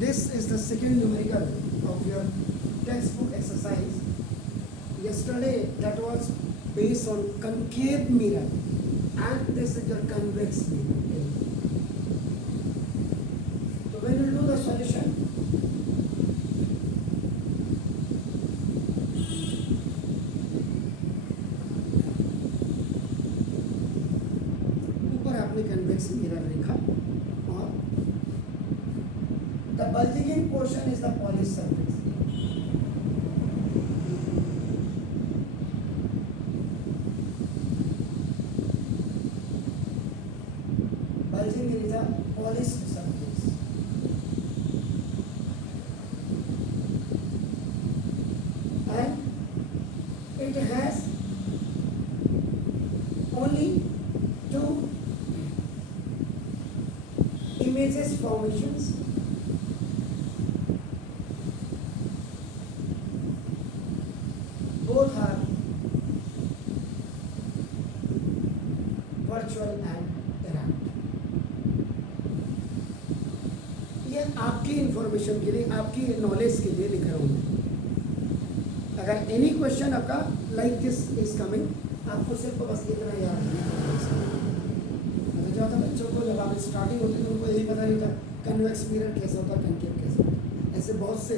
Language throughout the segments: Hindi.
This is the second numerical of your textbook exercise. Yesterday that was based on concave mirror, and this is your convex mirror. So when you do the solution, ऊपर आपने convex mirror लिखा और the bulging portion is the polished surface. Bulging is the polished surface. And it has only two images formations. Both are virtual and erect. ये आपकी इंफॉर्मेशन के लिए, आपकी नॉलेज के लिए लिख रहा हूँ मैं. अगर एनी क्वेश्चन आपका लाइक दिस इज कमिंग, आपको सिर्फ बस इतना याद रखना. मतलब क्या होता है बच्चों को, जब आप स्टार्टिंग होते तो उनको यही पता नहीं था कन्वेक्स मिरर कैसा होता है, कनकेव कैसा होता है. ऐसे बहुत से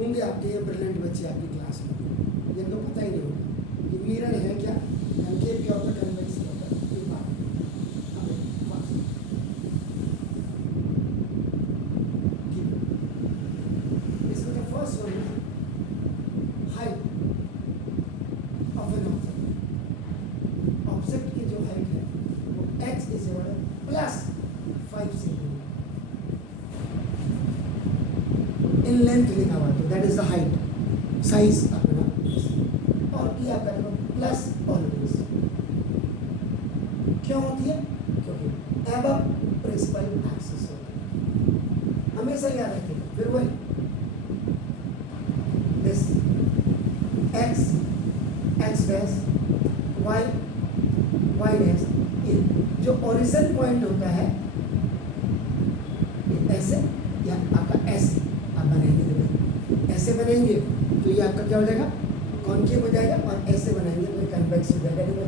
होंगे आपके ये ब्रिलियंट बच्चे आपकी क्लास में जिनको पता ही नहीं होगा कि मिरर है क्या, कनकेव क्या होता है, कन्वेक्स क्या होता है. ये बात इसमें the first one is height of an object. Object की जो हाइट है वो h is equal to plus 5 centimetre in length लिखा हुआ, तो that is the height, size अपना. और ये आपका प्लस ऑलवेज क्यों होती है, क्योंकि एबव प्रिंसिपल एक्सिस होता है. हमेशा याद रखिएगा. फिर वही this X dash Y dash, ये जो ओरिजिन पॉइंट होता है ऐसे या आपका ऐसे आप बनेंगे, ऐसे बनेंगे तो ये आपका क्या हो जाएगा, कॉनकेव हो जाएगा. और ऐसे बनाएंगे तो कन्वेक्स हो जाएगा.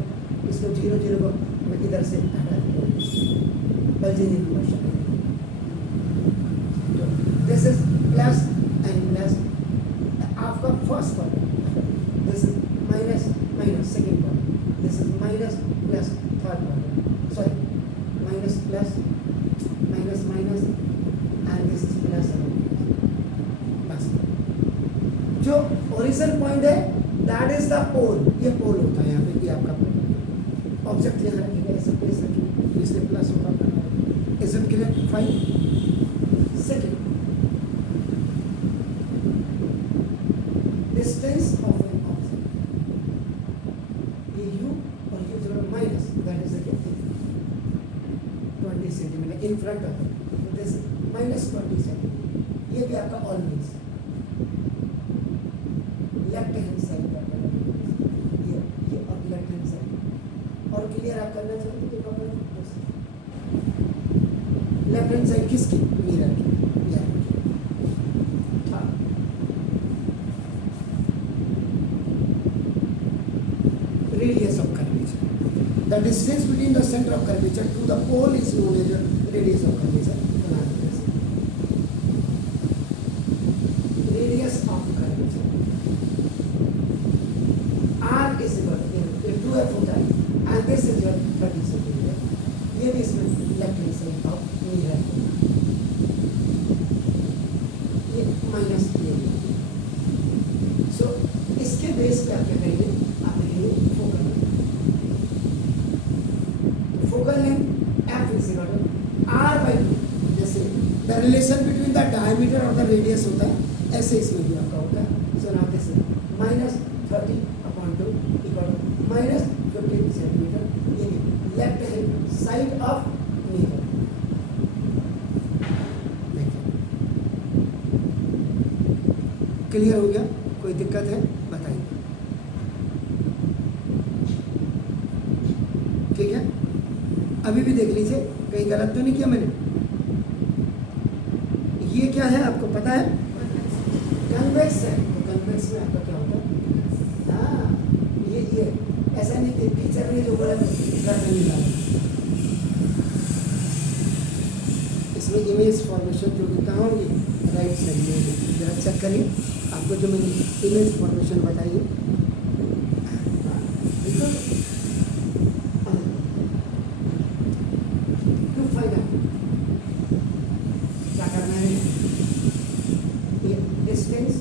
इसको 0 0 को मैं इधर से हटा दूंगा. Bulging question this is plus and plus. आपका first part this is minus minus, second part this is minus plus, third part sorry minus plus minus minus and this is plus. बस जो ओरिजिन पॉइंट है दैट इज द पोल. ये पोल होता है यहाँ पे, ये आपका पोल. ऑब्जेक्ट यहाँ रखेंगे, ऐसे प्लेस रखेंगे, इसलिए प्लस होगा. Is it clear? Fine. Second, distance of an object. ये यू और ये जो minus, that is 20 centimetre in front of it. This minus 20 centimetre. ये भी आपका ऑलवेज लेफ्ट हैंड साइड का ये और लेफ्ट हैंड साइड. और क्लियर आप करना चाहते हो तो लेफ्ट हैंड साइड किसकी, मिरर की. Radius of curvature. The distance between the centre of curvature to the pole is known as radius of curvature. Radius of curvature R is equal to 2f होता है and this is your 30 centimetre. ये भी इसमें left hand side of mirror. ये माइनस ये. सो इसके बेस पे आप क्या करेंगे, आप लिखेंगे फोकल लेंथ. तो focal length f is equal to R by 2. जैसे the relation between the diameter और द रेडियस होता है, ऐसे इसमें भी आपका होता है. So now this is minus 30 upon 2 equal to minus 15 centimetre. ये left hand side of mirror. Clear हो गया? कोई दिक्कत है बताइए. ठीक है, अभी भी देख लीजिए कहीं गलत तो नहीं किया मैंने. ये क्या है आपको पता है? कन्वेक्स है। तो कन्वेक्स में आपका क्या होता है? हाँ, ये ऐसा नहीं कि टीचर ने जो बोला कर नहीं डाला। इसमें इमेज फॉर्मेशन जो भी कहाँ होगी, राइट साइड में होगी। जरा चेक करिए, आपको जो मैंने इमेज फॉर्मेशन बताई है, टू फाइंड आउट क्या करना है, डिस्टेंस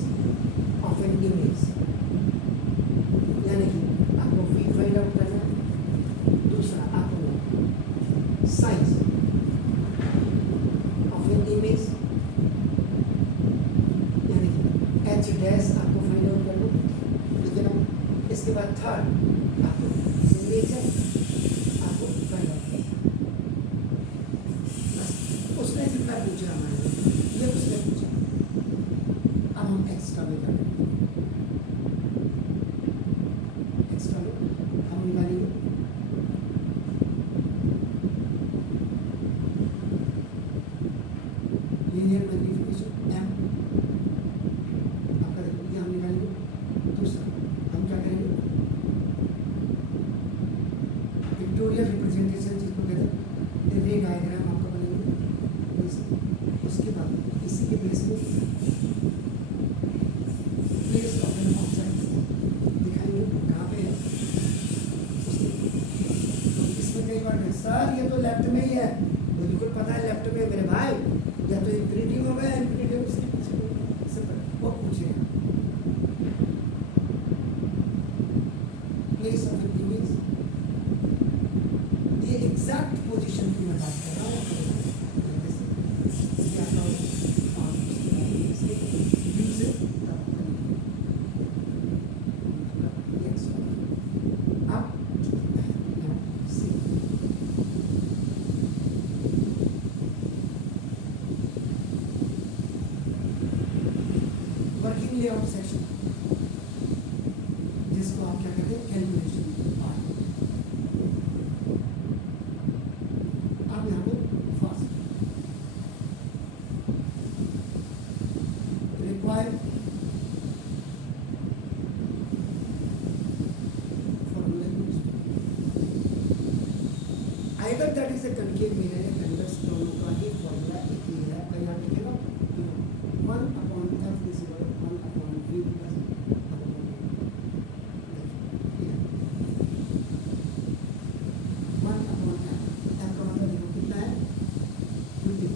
ऑफ एन इमेज, यानी कि आपको वी फाइंड आउट करना है। दूसरा आपको साइज ऑफ एन इमेज, यानी कि एच डैश आपको फाइंड आउट करना, ठीक है ना। इसके बाद थर्ड आपको नेचर आपको फाइंड आउट करना। बस उसने जितना पूछा हमारे, ये उसने पूछा। अब हम एक्स्ट्रा में करें, एक्स्ट्रा में हम निकालेंगे लीनियर मैग्नीफिकेशन एम, आपका देखो ये हम निकालेंगे। दूसरा हम क्या करेंगे, पिक्टोरियल रिप्रेजेंटेशन जिसको कहते हैं, रे डायग्राम आपका बनेंगे। उसके बाद इसी के बेस में प्लेस ऑफ एन ऑब्जेक्ट दिखाएंगे कहाँ पे है। तो इसमें कई बार सर ये तो लेफ्ट में ही है, बिल्कुल पता है लेफ्ट में मेरे भाई, या तो इंफिनिटी में होगा, इंफिनिटी में उसके पीछे से वो पूछेगा। प्लेस ऑफ एन इमेज, ये एग्जैक्ट पोजीशन की मैं बात कर रहा हूँ। वर्किंग लेआउट सेक्शन, जिसको आप क्या कहते हैं, कैलकुलेशन पार्ट। अब यहाँ पे first required formula use, either that is a concave mirror या कन्वेक्स, दोनों का ही फॉर्मूला एक ही है। कई बार लिखेगा 1/f is equal 1/v plus 1/f। f का मतलब देखो कितना है, 20,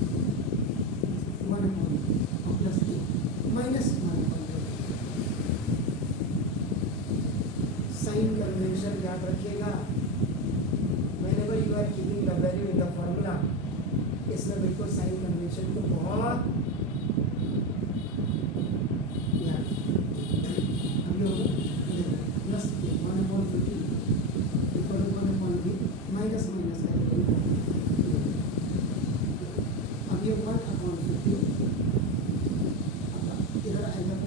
1/v plus a minus 1/v। Sign convention याद रखिएगा, whenever you are keeping the value in the formula, इसमें बिल्कुल साइन कन्वेंशन को बहुत plus 1/50 equal 1/v minus minus का, अब ये 1/50 इधर आएगा तो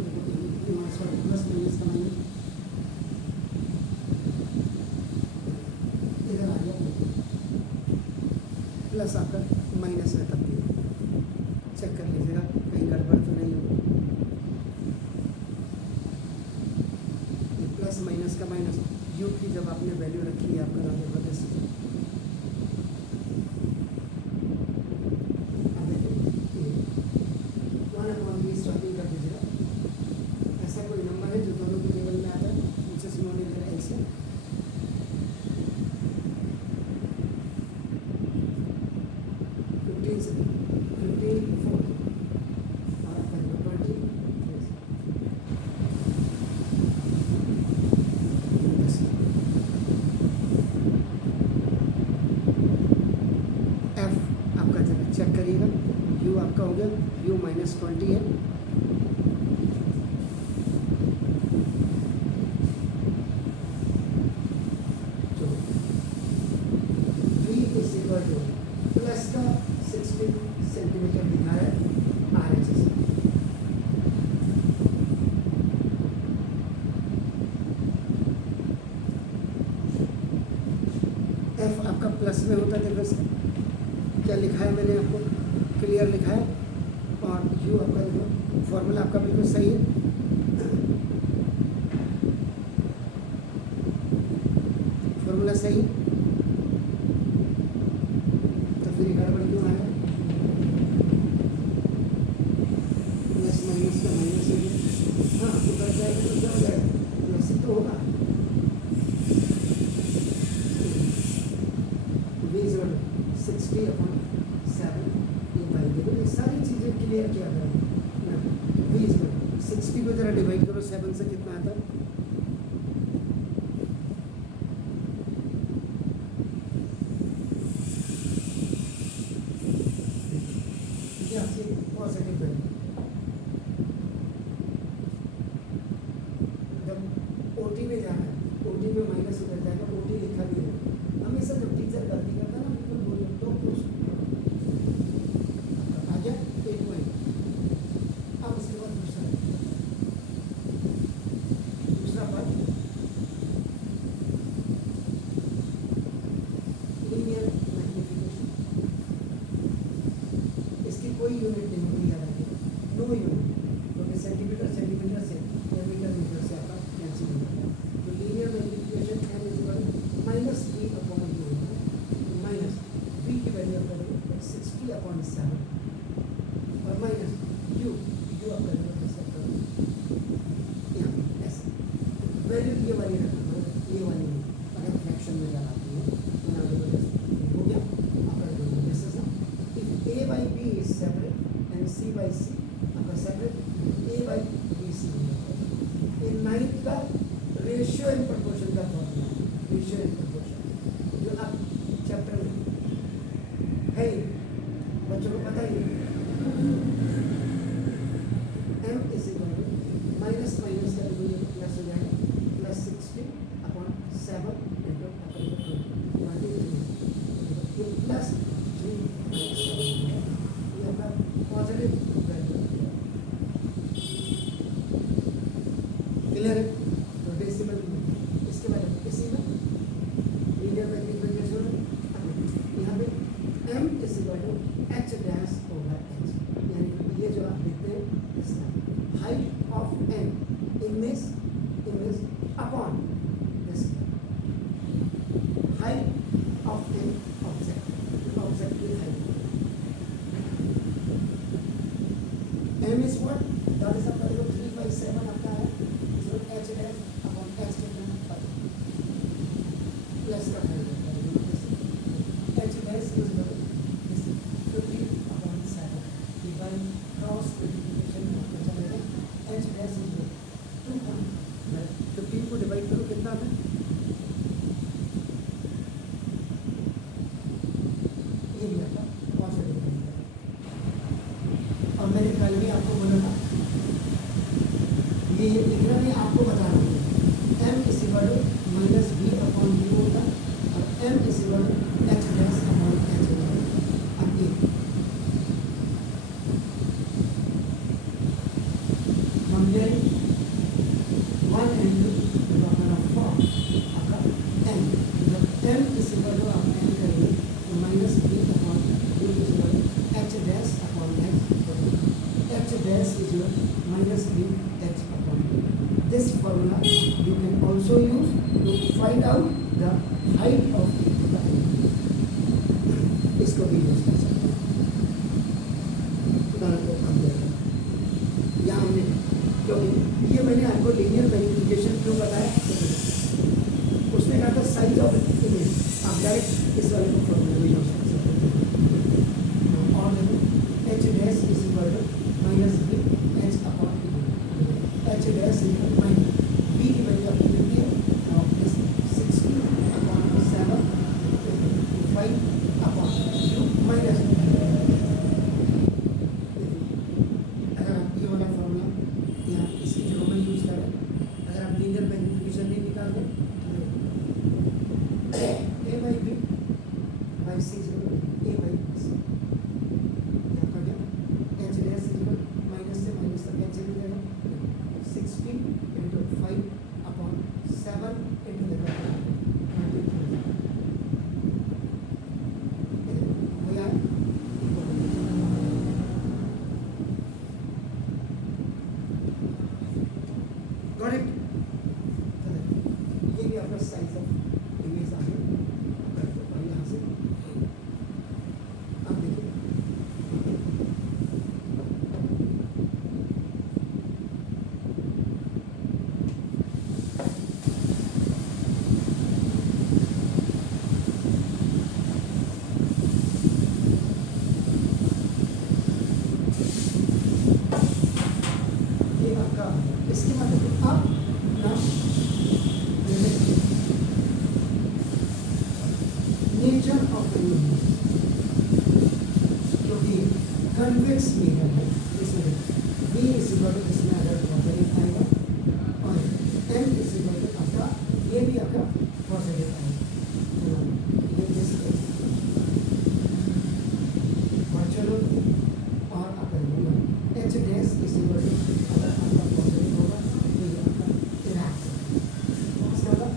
सॉरी प्लस माइनस का माइनस इधर आ गया, प्लस आपका माइनस है, तब चेक कर लीजिएगा कहीं गड़बड़ तो नहीं होगी। प्लस माइनस का माइनस, यू की जब आपने वैल्यू रखी है आपका आगे बढ़े से स्टार्टिंग कर दीजिएगा। ऐसा कोई नंबर है जो दोनों के टेबल में आता है, उनसे सुनोने लगा ऐसे 15 से 15 4 और आपका 20 एफ आपका जरा चेक करिएगा, यू आपका हो गया, यू -20 है, तो v is equal two plus का 60 सेंटीमीटर दिखा है RHS। एफ आपका प्लस में होता है, देखो इसका क्या लिखा है मैंने आपको क्लियर लिखा है, और यू आपका देखो फॉर्मूला आपका बिल्कुल सही है, फॉर्मूला सही, तो फिर गड़बड़ क्यों आएगा? प्लस माइनस का माइनस हो गया, हाँ उधर जाएगा तो क्या हो जाएगा, प्लस ही तो होगा। V0 60/7 ये बाई देखो, ये सारी चीज़ें क्लियर किया करो ना। V0 60 को जरा डिवाइड करो 7 से, कितना आता है? पॉजिटिव वैल्यू जब ओटी में जाना है, ओटी में माइनस उधर जाएगा, ओटी लिखा भी है हमेशा। जब टीचर गलती करता है ना बिल्कुल बोलो तो कुछ आ गया 8 पॉइंट। अब उसके बाद दूसरा पार्ट लीनियर मैग्नीफिकेशन। इसकी कोई यूनिट नहीं होगी, याद रखिएगा, नो यूनिट, क्योंकि सेंटीमीटर सेंटीमीटर से या मीटर मीटर से आपका कैंसिल हो जाएगा। तो linear multiplication n equal minus v upon you होगा, माइनस v की वैल्यू आप करेंगे 60/7 और माइनस u आप करेंगे यहाँ ऐसे वैल्यू ये वाली रखना, ये वाली नहीं, अगर फ्रैक्शन में जाना आती है तो ना हो गया आपका this is if a by b is separate and c by c आपका separate, a by b c in ninth का रेशियो एंड प्रोपोर्शन का फॉर्मूला, रेशियो एंड प्रोपोर्शन जो आप चैप्टर में है बच्चों को पता ही है। m is equal to minus minus का प्लस हो जाएगा, प्लस 60/7 इंटू प्लस 3 ये आपका पॉजिटिव वैल्यू क्लियर है। तो डेसिमल इसके बाद डेसिमल लीनियर मल्टीप्लिकेशन यहाँ पे m is equal to h dash over h, यानी कि ये जो आप देखते हैं इसका height of n image upon this height of n object की हाइट m is what that is आपका देखो 3/7 आपका है, so h dash upon h कितना 5 प्लस का है h dash is equal to 50/7 divide cross multiplication आपका चलेगा h डैश इज 2.15 को डिवाइड करो कितना आता है, ये भी आपका पॉजिटिव है। और मैंने कल भी आपको बोला था ये लिखना नहीं, आपको बताना है m is equal to minus v upon u होता है और m is equal to h dash upon h होता है। अब ये कंपेयरिंग 1 and 2 डिवाइडेड बाय 4 आपका m, जब m इज इक्वल टू आप m करेंगे तो minus v upon u is equal to h dash upon h dash is your minus v h upon u. This formula you can also use to find out the height of the element. इसको भी यूज कर सकते हैं। उदाहरण को हम देखें, यहाँ हमने क्योंकि ये मैंने आपको लीनियर मैग्नीफिकेशन क्यों बताया, उसने कहा था साइज ऑफ इमेज, आप डायरेक्ट इस वाले को फॉर्मूला में यूज कर सकते हैं। और देखो h dash is equal to minus v h upon h dash equal minus v की वैल्यू आपको मिलती है और प्लस 60/7 5 अपॉन u माइनस। अगर आप ये वाला फॉर्मूला यहाँ इसकी जगह में यूज करें, अगर आप लीनियर मैग्नीफिकेशन नहीं निकाल दें तो a by b करेक्ट। ये भी आपका साइज ऑफ इमेज आ गया और यहाँ से अब देखिए ये आपका इसके बाद देखो आप ना नेचर ऑफ एनिमल जो कि कन्वेक्स मीडियम है इसमें V इज इक्वल टू इसमें अगर पॉजिटिव आएगा और M इज इक्वल टू आपका ये भी आपका पॉजिटिव आएगा। ये जैसे वर्चुअल और आपका H dash is equal to अगर आपका पॉजिटिव होगा तो ये आपका रिएक्शन इसका मतलब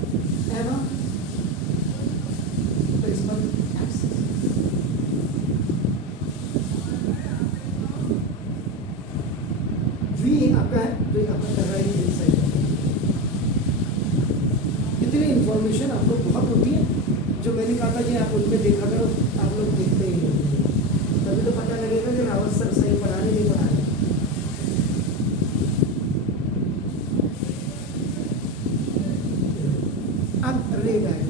एम तो इस पर एक्सिस V आपका है तो ये आपका राइट हैंड साइड है। इतनी इंफॉर्मेशन आपको बहुत होती है जो मैंने कहा था कि आप उनमें देखा करो, आप लोग देखते ही नहीं होंगे। तभी तो पता लगेगा कि रावत सर सही पढ़ा रहे नहीं पढ़ा रहे। अब रे डायग्राम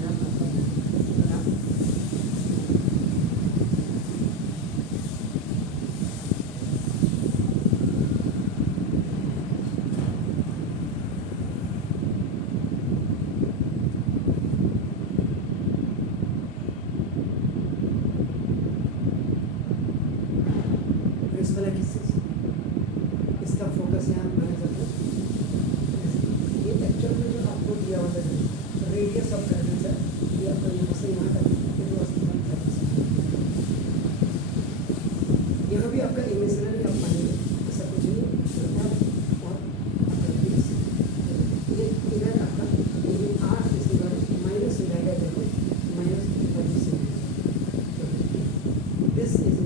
इसका फोकस यहाँ बना जाता है। ये एक्चुअल में जो आपको दिया हुआ है रेडियस ऑफ कर्वेचर ये आपको यहाँ से यहाँ तक यहाँ भी आपका इमेजिनरी आप मानेंगे ऐसा कुछ नहीं और ये इधर आपका ये आर इसके बाद माइनस हो जाएगा देखो माइनस दिस इज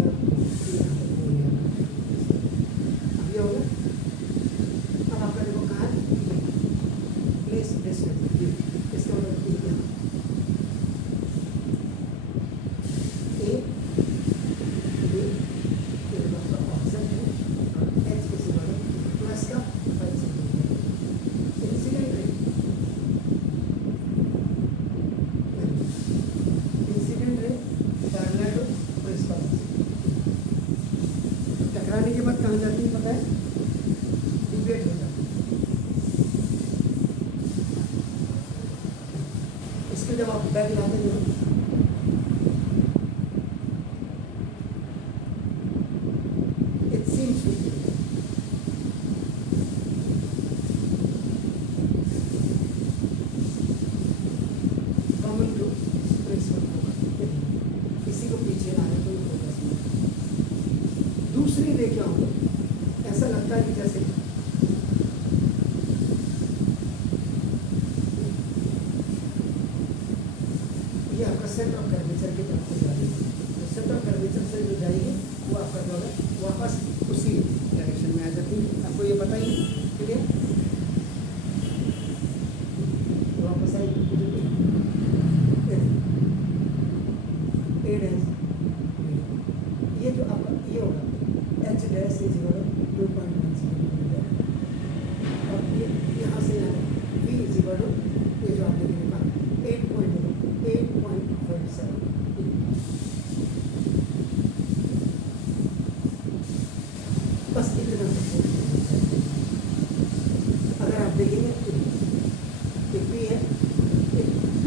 टकराने के बाद कहाँ जाती है पता है? डिबेट हो जाती है। इसके जब आप बैक लाते हो it seems common to principal focus, किसी को पीछे लाने कोई फोकस नहीं। दूसरी रे क्या होगा, ऐसा लगता है कि जैसे ये आपका सेंटर ऑफ कर्वेचर की तरफ से जाएगी, तो सेंटर ऑफ कर्वेचर से जो जाएगी वो आपका जो है वापस उसी डायरेक्शन में आ जाती है। आपको ये पता ही क्लियर, वापस आएगी ए डैश, ये जो आपका ये होगा H dash is equal to 2.1 centimetre और ये यहाँ से यहाँ v इज इक्वल टू ये जो आपने लिखा 8.47 बस इतना अगर आप देखेंगे तो p है p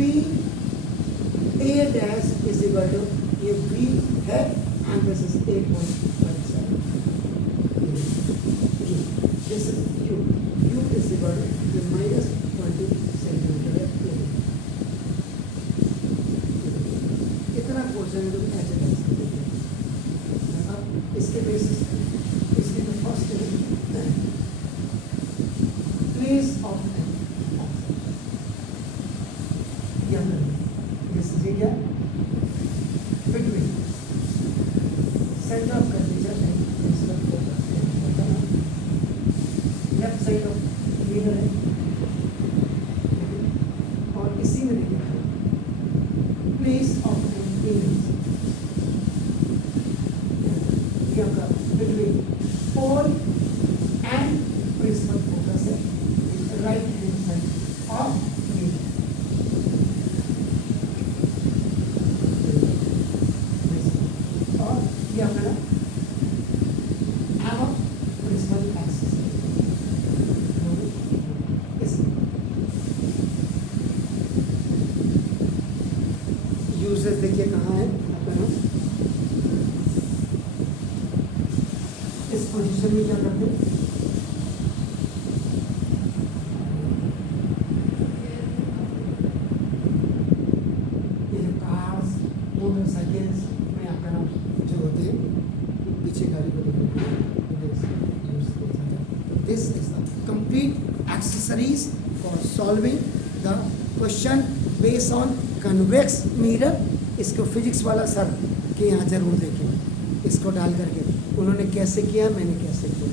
a dash is equal to ये v है and this is 8.57. This is u. U is equal to minus 20 centimeter. इतना पोर्शन जो एच अब इसके बेसिस इसके जो फर्स्ट है प्लेस ऑफ दिस इज क्या between centre of curvature and principal focus, left side of mirror है between pole and principal focus है right hand side of mirror. और ये अपना M of principal axis uses देखिए कहाँ है अपना। इस पोजीशन में क्या करते हैं, कार्स मोटरसाइकिल्स में अपना जो होते हैं पीछे गाड़ी को this is the complete accessories for solving the question based on convex mirror. इसको फिजिक्स वाला सर के यहाँ जरूर देखें, इसको डाल करके उन्होंने कैसे किया, मैंने कैसे किया।